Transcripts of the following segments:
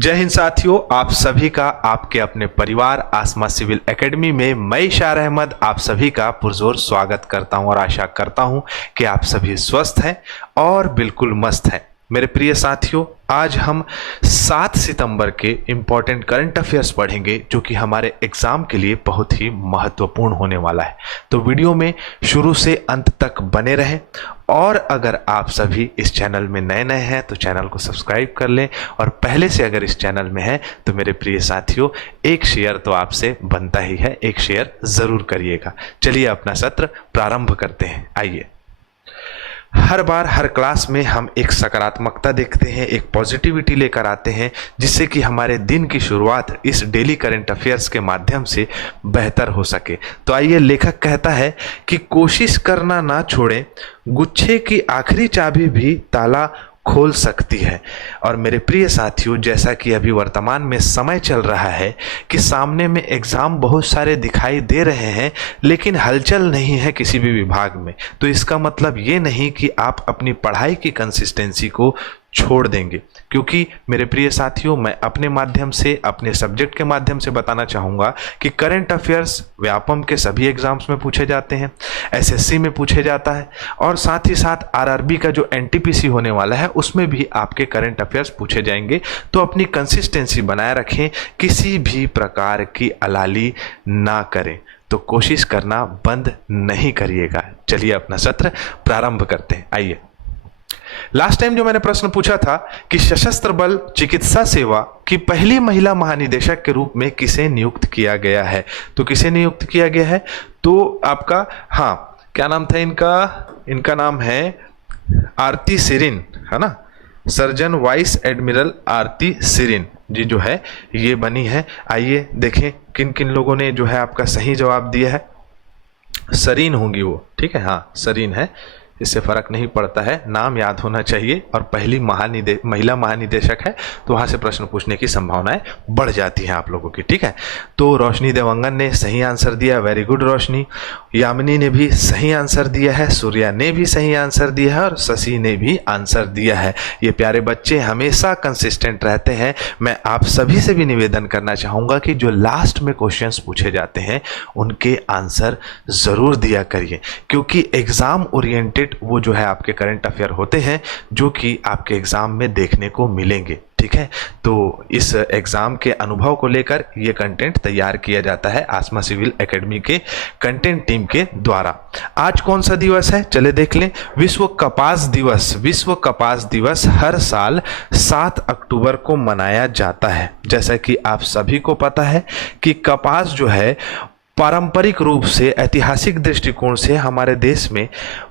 जय हिंद साथियों, आप सभी का आपके अपने परिवार आसमा सिविल एकेडमी में मैं इशार अहमद आप सभी का पुरजोर स्वागत करता हूं और आशा करता हूं कि आप सभी स्वस्थ हैं और बिल्कुल मस्त हैं। मेरे प्रिय साथियों, आज हम 7 सितंबर के इम्पॉर्टेंट करंट अफेयर्स पढ़ेंगे जो कि हमारे एग्जाम के लिए बहुत ही महत्वपूर्ण होने वाला है। तो वीडियो में शुरू से अंत तक बने रहें और अगर आप सभी इस चैनल में नए हैं तो चैनल को सब्सक्राइब कर लें और पहले से अगर इस चैनल में हैं तो मेरे प्रिय साथियों एक शेयर तो आपसे बनता ही है, एक शेयर जरूर करिएगा। चलिए अपना सत्र प्रारंभ करते हैं। आइए, हर बार हर क्लास में हम एक सकारात्मकता देखते हैं, एक पॉजिटिविटी लेकर आते हैं जिससे कि हमारे दिन की शुरुआत इस डेली करंट अफेयर्स के माध्यम से बेहतर हो सके। तो आइए, लेखक कहता है कि कोशिश करना ना छोड़ें, गुच्छे की आखिरी चाबी भी ताला खोल सकती है। और मेरे प्रिय साथियों, जैसा कि अभी वर्तमान में समय चल रहा है कि सामने में एग्जाम बहुत सारे दिखाई दे रहे हैं लेकिन हलचल नहीं है किसी भी विभाग में, तो इसका मतलब ये नहीं कि आप अपनी पढ़ाई की कंसिस्टेंसी को छोड़ देंगे। क्योंकि मेरे प्रिय साथियों, मैं अपने माध्यम से, अपने सब्जेक्ट के माध्यम से बताना चाहूँगा कि करंट अफेयर्स व्यापम के सभी एग्जाम्स में पूछे जाते हैं, एसएससी में पूछे जाता है और साथ ही साथ आरआरबी का जो एनटीपीसी होने वाला है उसमें भी आपके करंट अफेयर्स पूछे जाएंगे। तो अपनी कंसिस्टेंसी बनाए रखें, किसी भी प्रकार की अलाली ना करें, तो कोशिश करना बंद नहीं करिएगा। चलिए अपना सत्र प्रारंभ करते हैं। आइए, लास्ट टाइम जो मैंने प्रश्न पूछा था कि सशस्त्र बल चिकित्सा सेवा की पहली महिला महानिदेशक के रूप में किसे नियुक्त किया गया है, तो किसे नियुक्त किया गया है? तो आपका क्या नाम था इनका नाम है आरती सिरिन, है ना। सर्जन वाइस एडमिरल आरती सिरिन जी जो है ये बनी है। आइए देखें किन किन लोगों ने जो है आपका सही जवाब दिया है। सरीन होंगी वो, ठीक है, सरीन है, इससे फर्क नहीं पड़ता है, नाम याद होना चाहिए और पहली महिला महानिदेशक है तो वहां से प्रश्न पूछने की संभावनाएं बढ़ जाती हैं आप लोगों की, ठीक है। तो रोशनी देवंगन ने सही आंसर दिया, वेरी गुड रोशनी। यामिनी ने भी सही आंसर दिया है, सूर्या ने भी सही आंसर दिया है और शशि ने भी आंसर दिया है। ये प्यारे बच्चे हमेशा कंसिस्टेंट रहते हैं। मैं आप सभी से भी निवेदन करना चाहूँगा कि जो लास्ट में क्वेश्चंस पूछे जाते हैं उनके आंसर ज़रूर दिया करिए, क्योंकि एग्ज़ाम ओरिएंटेड वो जो है आपके करंट अफेयर होते हैं जो कि आपके एग्ज़ाम में देखने को मिलेंगे, ठीक है। तो इस एग्ज़ाम के अनुभव को लेकर ये कंटेंट तैयार किया जाता है आसमा सिविल एकेडमी के कंटेंट टीम के द्वारा। आज कौन सा दिवस है, चले देख लें। विश्व कपास दिवस। विश्व कपास दिवस हर साल 7 अक्टूबर को मनाया जाता है। जैसा कि आप सभी को पता है कि कपास जो है पारंपरिक रूप से, ऐतिहासिक दृष्टिकोण से हमारे देश में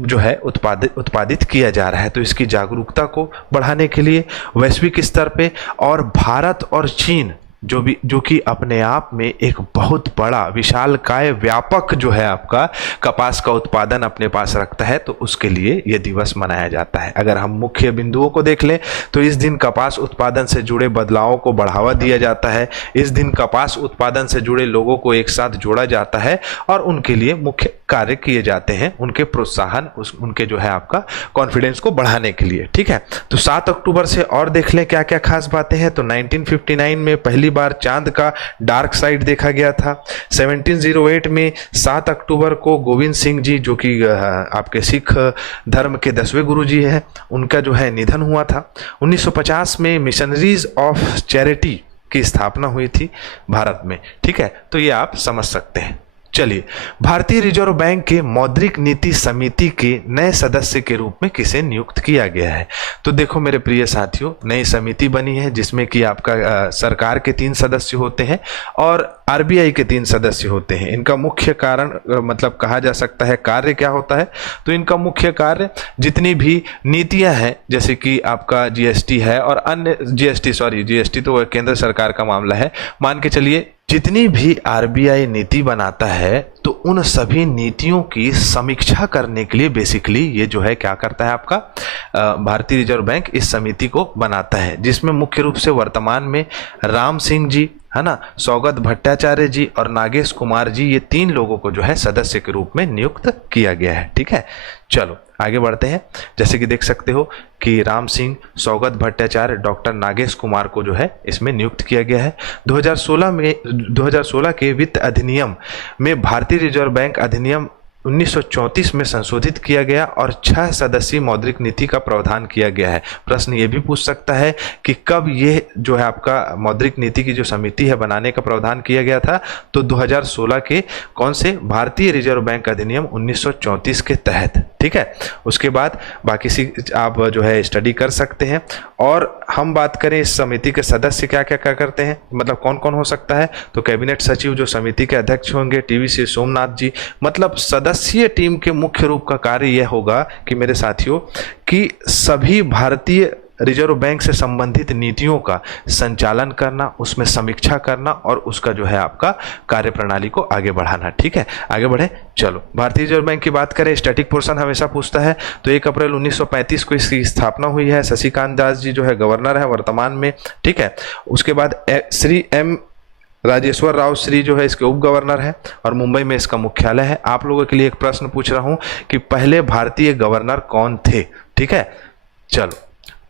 जो है उत्पादित किया जा रहा है। तो इसकी जागरूकता को बढ़ाने के लिए वैश्विक स्तर पे और भारत और चीन जो कि अपने आप में एक बहुत बड़ा विशालकाय व्यापक जो है आपका कपास का उत्पादन अपने पास रखता है, तो उसके लिए यह दिवस मनाया जाता है। अगर हम मुख्य बिंदुओं को देख लें तो इस दिन कपास उत्पादन से जुड़े बदलावों को बढ़ावा दिया जाता है। इस दिन कपास उत्पादन से जुड़े लोगों को एक साथ जोड़ा जाता है और उनके लिए मुख्य कार्य किए जाते हैं, उनके प्रोत्साहन, उनके जो है आपका कॉन्फिडेंस को बढ़ाने के लिए, ठीक है। तो 7 अक्टूबर से और देख लें क्या क्या खास बातें हैं। तो 1959 में पहली बार चांद का डार्क साइड देखा गया था। 1708 में 7 अक्टूबर को गोविंद सिंह जी जो कि आपके सिख धर्म के 10वें गुरु जी हैं, उनका जो है निधन हुआ था। 1950 में मिशनरीज ऑफ चैरिटी की स्थापना हुई थी भारत में, ठीक है। तो ये आप समझ सकते हैं। चलिए, भारतीय रिजर्व बैंक के मौद्रिक नीति समिति के नए सदस्य के रूप में किसे नियुक्त किया गया है? तो देखो मेरे प्रिय साथियों, नई समिति बनी है जिसमें कि आपका सरकार के 3 सदस्य होते हैं और आरबीआई के 3 सदस्य होते हैं। इनका मुख्य कारण मतलब कहा जा सकता है कार्य क्या होता है, तो इनका मुख्य कार्य जितनी भी नीतियां हैं, जैसे कि आपका जीएसटी है और अन्य जीएसटी तो केंद्र सरकार का मामला है, मान के चलिए जितनी भी आरबीआई नीति बनाता है तो उन सभी नीतियों की समीक्षा करने के लिए बेसिकली ये जो है क्या करता है आपका भारतीय रिजर्व बैंक इस समिति को बनाता है, जिसमें मुख्य रूप से वर्तमान में राम सिंह जी, है ना, सौगत भट्टाचार्य जी और नागेश कुमार जी, ये 3 लोगों को जो है सदस्य के रूप में नियुक्त किया गया है। ठीक है, चलो आगे बढ़ते हैं। जैसे कि देख सकते हो कि राम सिंह, सौगत भट्टाचार्य, डॉक्टर नागेश कुमार को जो है इसमें नियुक्त किया गया है। 2016 के वित्त अधिनियम में भारतीय रिजर्व बैंक अधिनियम 1934 में संशोधित किया गया और 6 सदस्यीय मौद्रिक नीति का प्रावधान किया गया है। प्रश्न ये भी पूछ सकता है कि कब ये जो है आपका मौद्रिक नीति की जो समिति है बनाने का प्रावधान किया गया था, तो 2016 के कौन से भारतीय रिजर्व बैंक अधिनियम 1934 के तहत। ठीक है, उसके बाद बाकी आप जो है स्टडी कर सकते हैं। और हम बात करें इस समिति के सदस्य क्या क्या करते हैं, मतलब कौन कौन हो सकता है, तो कैबिनेट सचिव जो समिति के अध्यक्ष होंगे TVC सोमनाथ जी। मतलब सदस्यीय टीम के मुख्य रूप का कार्य यह होगा कि मेरे साथियों कि सभी भारतीय रिजर्व बैंक से संबंधित नीतियों का संचालन करना, उसमें समीक्षा करना और उसका जो है आपका कार्यप्रणाली को आगे बढ़ाना। ठीक है, आगे बढ़े। चलो भारतीय रिजर्व बैंक की बात करें, स्टैटिक पोर्शन हमेशा पूछता है, तो 1 अप्रैल 1935 को इसकी स्थापना हुई है। शशिकांत दास जी जो है गवर्नर है वर्तमान में। ठीक है, उसके बाद श्री M राजेश्वर राव श्री जो है इसके उप गवर्नर है और मुंबई में इसका मुख्यालय है। आप लोगों के लिए एक प्रश्न पूछ रहा हूं कि पहले भारतीय गवर्नर कौन थे। ठीक है, चलो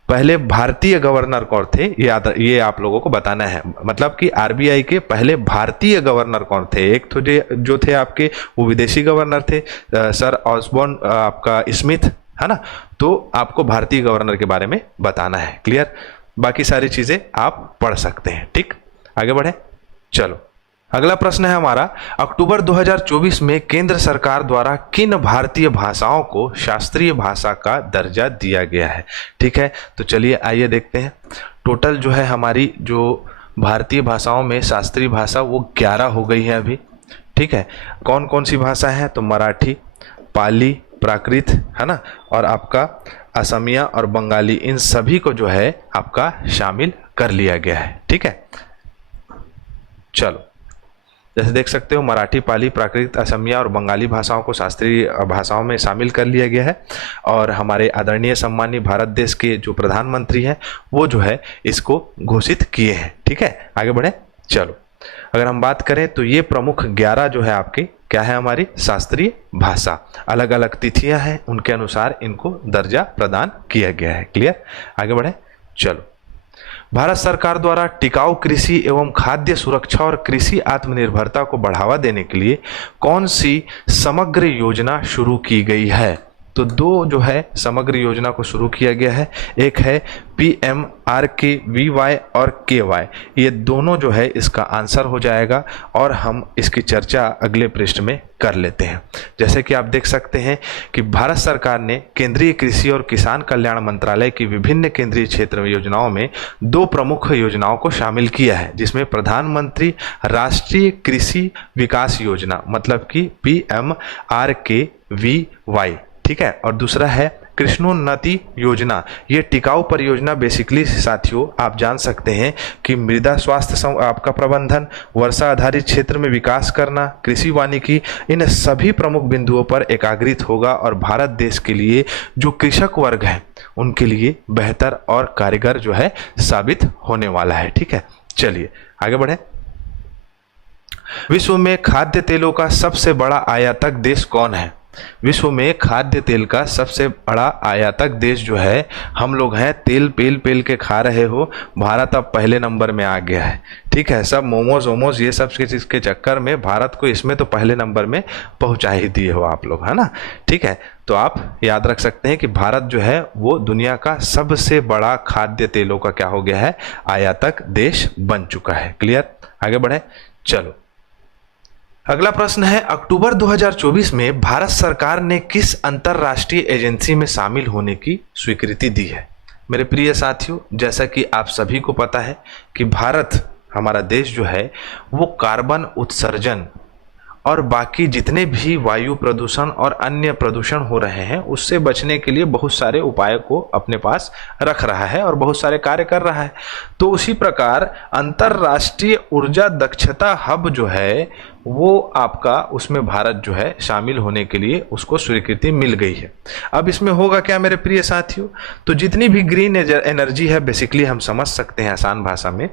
पहले भारतीय गवर्नर कौन थे ये आप लोगों को बताना है। मतलब कि RBI के पहले भारतीय गवर्नर कौन थे। एक तो जो थे आपके वो विदेशी गवर्नर थे, सर ऑसबॉर्न आपका स्मिथ, है ना। तो आपको भारतीय गवर्नर के बारे में बताना है। क्लियर, बाकी सारी चीजें आप पढ़ सकते हैं। ठीक, आगे बढ़े। चलो अगला प्रश्न है हमारा, अक्टूबर 2024 में केंद्र सरकार द्वारा किन भारतीय भाषाओं को शास्त्रीय भाषा का दर्जा दिया गया है। ठीक है, तो चलिए आइए देखते हैं। टोटल जो है हमारी जो भारतीय भाषाओं में शास्त्रीय भाषा वो 11 हो गई है अभी। ठीक है, कौन कौन सी भाषा है, तो मराठी, पाली, प्राकृत, है ना, और आपका असमिया और बंगाली, इन सभी को जो है आपका शामिल कर लिया गया है। ठीक है, चलो जैसे देख सकते हो मराठी, पाली, प्राकृत, असमिया और बंगाली भाषाओं को शास्त्रीय भाषाओं में शामिल कर लिया गया है। और हमारे आदरणीय सम्मानीय भारत देश के जो प्रधानमंत्री हैं वो जो है इसको घोषित किए हैं। ठीक है, आगे बढ़े। चलो अगर हम बात करें तो ये प्रमुख 11 जो है आपके क्या है हमारी शास्त्रीय भाषा, अलग अलग तिथियां हैं, उनके अनुसार इनको दर्जा प्रदान किया गया है। क्लियर, आगे बढ़े। चलो भारत सरकार द्वारा टिकाऊ कृषि एवं खाद्य सुरक्षा और कृषि आत्मनिर्भरता को बढ़ावा देने के लिए कौन सी समग्र योजना शुरू की गई है। तो 2 जो है समग्र योजना को शुरू किया गया है। एक है PMRKVY और KY, ये दोनों जो है इसका आंसर हो जाएगा और हम इसकी चर्चा अगले पृष्ठ में कर लेते हैं। जैसे कि आप देख सकते हैं कि भारत सरकार ने केंद्रीय कृषि और किसान कल्याण मंत्रालय की विभिन्न केंद्रीय क्षेत्र योजनाओं में 2 प्रमुख योजनाओं को शामिल किया है, जिसमें प्रधानमंत्री राष्ट्रीय कृषि विकास योजना मतलब कि PMRKVY, ठीक है, और दूसरा है कृष्णोन्नति योजना। ये टिकाऊ परियोजना बेसिकली साथियों आप जान सकते हैं कि मृदा स्वास्थ्य आपका प्रबंधन, वर्षा आधारित क्षेत्र में विकास करना, कृषि वानिकी, इन सभी प्रमुख बिंदुओं पर एकाग्रित होगा और भारत देश के लिए जो कृषक वर्ग है उनके लिए बेहतर और कारगर जो है साबित होने वाला है। ठीक है, चलिए आगे बढ़े। विश्व में खाद्य तेलों का सबसे बड़ा आयातक देश कौन है। विश्व में खाद्य तेल का सबसे बड़ा आयातक देश जो है हम लोग हैं। तेल पेल के खा रहे हो, भारत अब पहले नंबर में आ गया है। ठीक है, सब मोमोज वोमोज ये सब चीज के चक्कर में भारत को इसमें तो पहले नंबर में पहुंचा ही दिए हो आप लोग, है ना। ठीक है, तो आप याद रख सकते हैं कि भारत जो है वो दुनिया का सबसे बड़ा खाद्य तेलों का क्या हो गया है, आयातक देश बन चुका है। क्लियर, आगे बढ़े। चलो अगला प्रश्न है, अक्टूबर 2024 में भारत सरकार ने किस अंतरराष्ट्रीय एजेंसी में शामिल होने की स्वीकृति दी है। मेरे प्रिय साथियों, जैसा कि आप सभी को पता है कि भारत हमारा देश जो है वो कार्बन उत्सर्जन और बाकी जितने भी वायु प्रदूषण और अन्य प्रदूषण हो रहे हैं उससे बचने के लिए बहुत सारे उपायों को अपने पास रख रहा है और बहुत सारे कार्य कर रहा है। तो उसी प्रकार अंतरराष्ट्रीय ऊर्जा दक्षता हब जो है वो आपका उसमें भारत जो है शामिल होने के लिए उसको स्वीकृति मिल गई है। अब इसमें होगा क्या मेरे प्रिय साथियों, तो जितनी भी ग्रीन एनर्जी है बेसिकली हम समझ सकते हैं आसान भाषा में,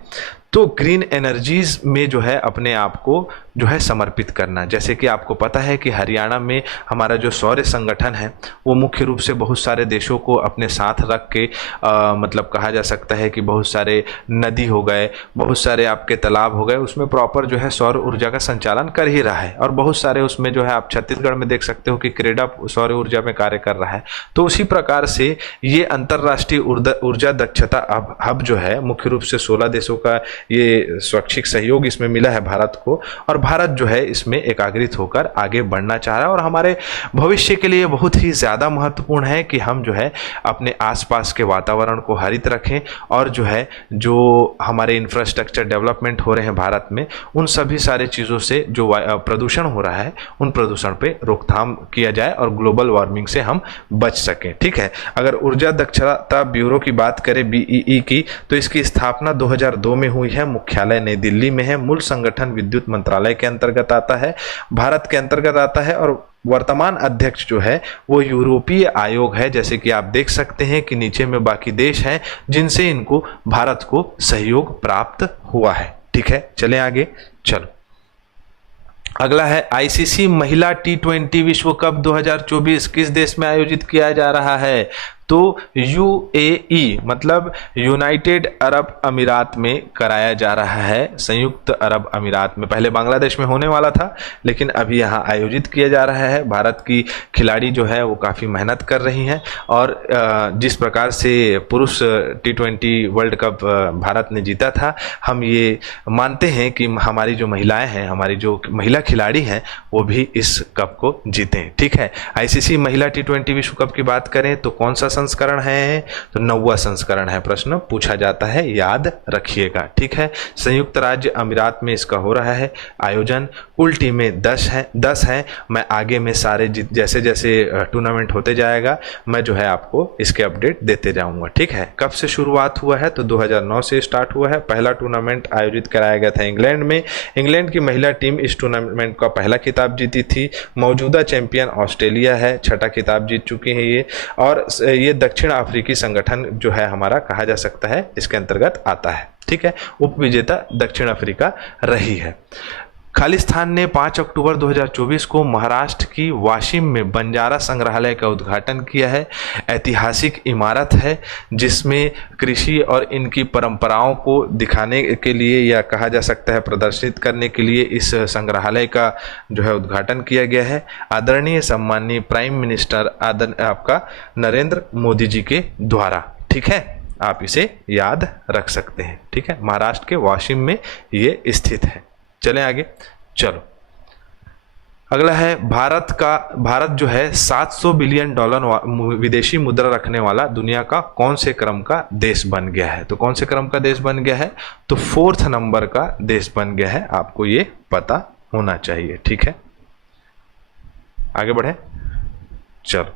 तो ग्रीन एनर्जीज में जो है अपने आप को जो है समर्पित करना। जैसे कि आपको पता है कि हरियाणा में हमारा जो सौर संगठन है वो मुख्य रूप से बहुत सारे देशों को अपने साथ रख के मतलब कहा जा सकता है कि बहुत सारे नदी हो गए, बहुत सारे आपके तालाब हो गए, उसमें प्रॉपर जो है सौर ऊर्जा का संचालन कर ही रहा है। और बहुत सारे उसमें जो है आप छत्तीसगढ़ में देख सकते हो कि क्रेडा सौर ऊर्जा में कार्य कर रहा है। तो उसी प्रकार से ये अंतर्राष्ट्रीय ऊर्जा दक्षता हब जो है मुख्य रूप से 16 देशों का ये स्वैच्छिक सहयोग इसमें मिला है भारत को, और भारत जो है इसमें एकाग्रित होकर आगे बढ़ना चाह रहा है। और हमारे भविष्य के लिए बहुत ही ज़्यादा महत्वपूर्ण है कि हम जो है अपने आसपास के वातावरण को हरित रखें, और जो है जो हमारे इंफ्रास्ट्रक्चर डेवलपमेंट हो रहे हैं भारत में, उन सभी सारे चीज़ों से जो प्रदूषण हो रहा है उन प्रदूषण पे रोकथाम किया जाए और ग्लोबल वार्मिंग से हम बच सकें। ठीक है, अगर ऊर्जा दक्षता ब्यूरो की बात करें BEE की, तो इसकी स्थापना 2002 में हुई है। मुख्यालय नई दिल्ली में है। मूल संगठन विद्युत मंत्रालय के अंतर्गत आता है, भारत के अंतर्गत आता है, और वर्तमान अध्यक्ष जो है वो यूरोपीय आयोग है। जैसे कि आप देख सकते हैं कि नीचे में बाकी देश हैं जिनसे इनको भारत को सहयोग प्राप्त हुआ है। ठीक है, चलें आगे। चलो, अगला है ICC महिला T20 विश्व कप 2024 किस देश में आयोजित किया जा रहा है? तो UAE मतलब यूनाइटेड अरब अमीरात में कराया जा रहा है। संयुक्त अरब अमीरात में, पहले बांग्लादेश में होने वाला था लेकिन अभी यहाँ आयोजित किया जा रहा है। भारत की खिलाड़ी जो है वो काफ़ी मेहनत कर रही हैं, और जिस प्रकार से पुरुष T20 वर्ल्ड कप भारत ने जीता था, हम ये मानते हैं कि हमारी जो महिलाएं हैं, हमारी जो महिला खिलाड़ी हैं, वो भी इस कप को जीतें। ठीक है, ICC महिला T20 विश्व कप की बात करें तो कौन सा संस्करण है? तो 9वां संस्करण है। प्रश्न पूछा जाता है, याद रखिएगा। ठीक है, संयुक्त राज्य अमीरात में इसका हो रहा है आयोजन। कुल टीमें 10 हैं। मैं आगे में सारे जैसे जैसे टूर्नामेंट होते जाएगा मैं जो है आपको इसके अपडेट देते जाऊंगा। ठीक है, कब से शुरुआत हुआ है? तो 2009 से स्टार्ट हुआ है। पहला टूर्नामेंट आयोजित कराया गया था इंग्लैंड में। इंग्लैंड की महिला टीम इस टूर्नामेंट का पहला खिताब जीती थी। मौजूदा चैंपियन ऑस्ट्रेलिया है, 6ठा खिताब जीत चुकी है ये। और ये दक्षिण अफ्रीकी संगठन जो है हमारा कहा जा सकता है इसके अंतर्गत आता है। ठीक है, उप विजेता दक्षिण अफ्रीका रही है। खालिस्तान ने 5 अक्टूबर 2024 को महाराष्ट्र की वाशिम में बंजारा संग्रहालय का उद्घाटन किया है। ऐतिहासिक इमारत है जिसमें कृषि और इनकी परंपराओं को दिखाने के लिए, या कहा जा सकता है प्रदर्शित करने के लिए, इस संग्रहालय का जो है उद्घाटन किया गया है। आदरणीय सम्माननीय प्राइम मिनिस्टर आपका नरेंद्र मोदी जी के द्वारा। ठीक है, आप इसे याद रख सकते हैं। ठीक है, महाराष्ट्र के वाशिम में ये स्थित है। चलें आगे। चलो, अगला है भारत जो है $700 बिलियन विदेशी मुद्रा रखने वाला दुनिया का कौन से क्रम का देश बन गया है? तो कौन से क्रम का देश बन गया है? तो 4th नंबर का देश बन गया है। आपको ये पता होना चाहिए। ठीक है, आगे बढ़े। चलो,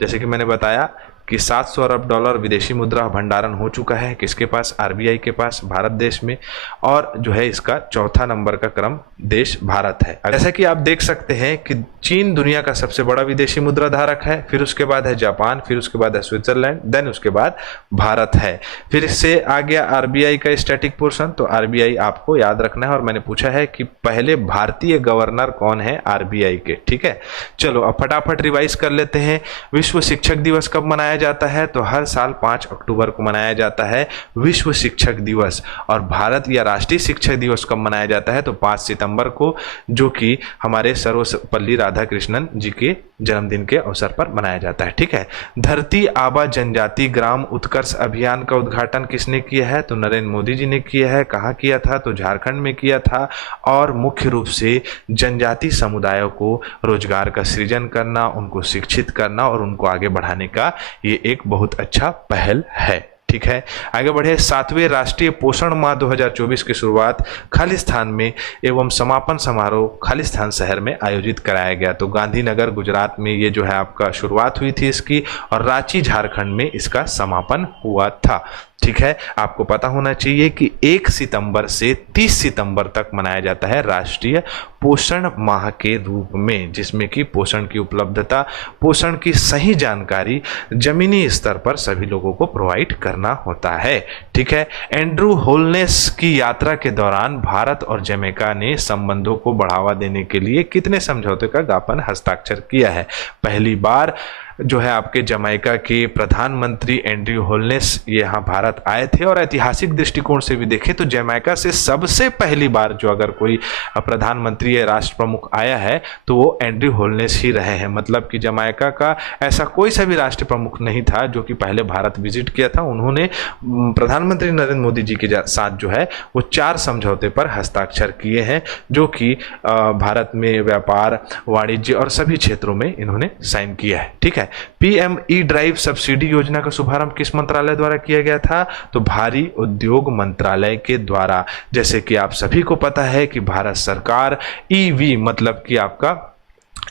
जैसे कि मैंने बताया कि $700 अरब विदेशी मुद्रा भंडारण हो चुका है। किसके पास? RBI के पास, भारत देश में। और जो है इसका 4था नंबर का क्रम देश भारत है। जैसा कि आप देख सकते हैं कि चीन दुनिया का सबसे बड़ा विदेशी मुद्रा धारक है, फिर उसके बाद है जापान, फिर उसके बाद है स्विट्जरलैंड, देन उसके बाद भारत है। फिर इससे आ गया RBI का स्टैटिक पोर्शन। तो RBI आपको याद रखना है, और मैंने पूछा है कि पहले भारतीय गवर्नर कौन है RBI के। ठीक है, चलो अब फटाफट रिवाइज कर लेते हैं। विश्व शिक्षक दिवस कब मनाया जाता है? तो हर साल 5 अक्टूबर को मनाया जाता है विश्व शिक्षक दिवस। और भारत या राष्ट्रीय शिक्षक दिवस कब मनाया जाता है? तो 5 सितंबर को, जो कि हमारे सर्वपल्ली राधाकृष्णन जी के जन्मदिन के अवसर पर मनाया जाता है। ठीक है, धरती आबा जनजाति ग्राम उत्कर्ष अभियान का उद्घाटन किसने किया है? तो नरेंद्र मोदी जी ने किया है। कहाँ किया था? तो झारखंड में किया था। और मुख्य रूप से जनजाति समुदायों को रोजगार का सृजन करना, उनको शिक्षित करना और उनको आगे बढ़ाने का ये एक बहुत अच्छा पहल है। ठीक है, आगे बढ़े। 7वें राष्ट्रीय पोषण माह 2024 की शुरुआत खालिस्तान में एवं समापन समारोह खालिस्तान शहर में आयोजित कराया गया। तो गांधीनगर गुजरात में ये जो है आपका शुरुआत हुई थी इसकी, और रांची झारखंड में इसका समापन हुआ था। ठीक है, आपको पता होना चाहिए कि 1 सितंबर से 30 सितंबर तक मनाया जाता है राष्ट्रीय पोषण माह के रूप में, जिसमें कि पोषण की उपलब्धता, पोषण की सही जानकारी जमीनी स्तर पर सभी लोगों को प्रोवाइड करना होता है। ठीक है, एंड्रू होलनेस की यात्रा के दौरान भारत और जमैका ने संबंधों को बढ़ावा देने के लिए कितने समझौते का ज्ञापन हस्ताक्षर किया है? पहली बार जो है आपके जमैका के प्रधानमंत्री एंड्रयू होलनेस यहाँ भारत आए थे, और ऐतिहासिक दृष्टिकोण से भी देखें तो जमैका से सबसे पहली बार जो अगर कोई प्रधानमंत्री या राष्ट्र प्रमुख आया है तो वो एंड्रयू होलनेस ही रहे हैं। मतलब कि जमैका का ऐसा कोई सा भी राष्ट्र प्रमुख नहीं था जो कि पहले भारत विजिट किया था। उन्होंने प्रधानमंत्री नरेंद्र मोदी जी के साथ जो है वो 4 समझौते पर हस्ताक्षर किए हैं, जो कि भारत में व्यापार, वाणिज्य और सभी क्षेत्रों में इन्होंने साइन किया है। ठीक है, पीएम ई ड्राइव सब्सिडी योजना का शुभारंभ किस मंत्रालय द्वारा किया गया था? तो भारी उद्योग मंत्रालय के द्वारा। जैसे कि आप सभी को पता है कि भारत सरकार ईवी मतलब कि आपका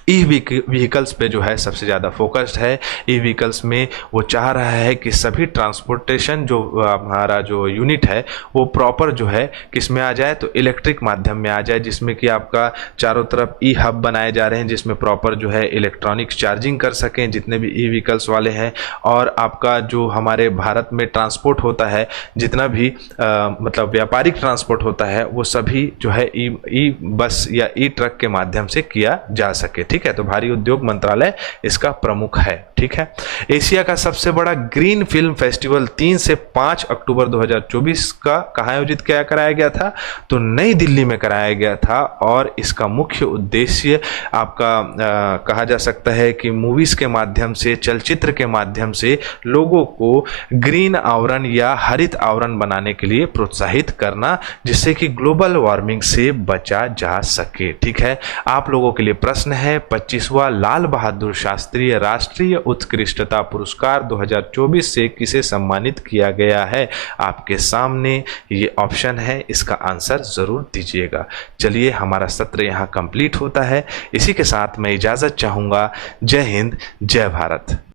ई व्हीकल्स पे जो है सबसे ज़्यादा फोकस्ड है। ई व्हीकल्स में वो चाह रहा है कि सभी ट्रांसपोर्टेशन जो हमारा जो यूनिट है वो प्रॉपर जो है किस में आ जाए, तो इलेक्ट्रिक माध्यम में आ जाए, जिसमें कि आपका चारों तरफ ई हब बनाए जा रहे हैं जिसमें प्रॉपर जो है इलेक्ट्रॉनिक्स चार्जिंग कर सकें जितने भी ई व्हीकल्स वाले हैं। और आपका जो हमारे भारत में ट्रांसपोर्ट होता है, जितना भी मतलब व्यापारिक ट्रांसपोर्ट होता है, वो सभी जो है ई बस या ई ट्रक के माध्यम से किया जा सके। ठीक है, तो भारी उद्योग मंत्रालय इसका प्रमुख है। ठीक है, एशिया का सबसे बड़ा ग्रीन फिल्म फेस्टिवल 3 से 5 अक्टूबर 2024 का कहाँ आयोजित कराया गया था? तो नई दिल्ली में कराया गया था, और इसका मुख्य उद्देश्य आपका कहा जा सकता है कि मूवीज के माध्यम से, चलचित्र के माध्यम से लोगों को ग्रीन आवरण या हरित आवरण बनाने के लिए प्रोत्साहित करना, जिससे कि ग्लोबल वार्मिंग से बचा जा सके। ठीक है, आप लोगों के लिए प्रश्न है, 25वां लाल बहादुर शास्त्री राष्ट्रीय उत्कृष्टता पुरस्कार 2024 से किसे सम्मानित किया गया है? आपके सामने ये ऑप्शन है, इसका आंसर जरूर दीजिएगा। चलिए, हमारा सत्र यहाँ कंप्लीट होता है। इसी के साथ मैं इजाजत चाहूंगा। जय हिंद, जय भारत।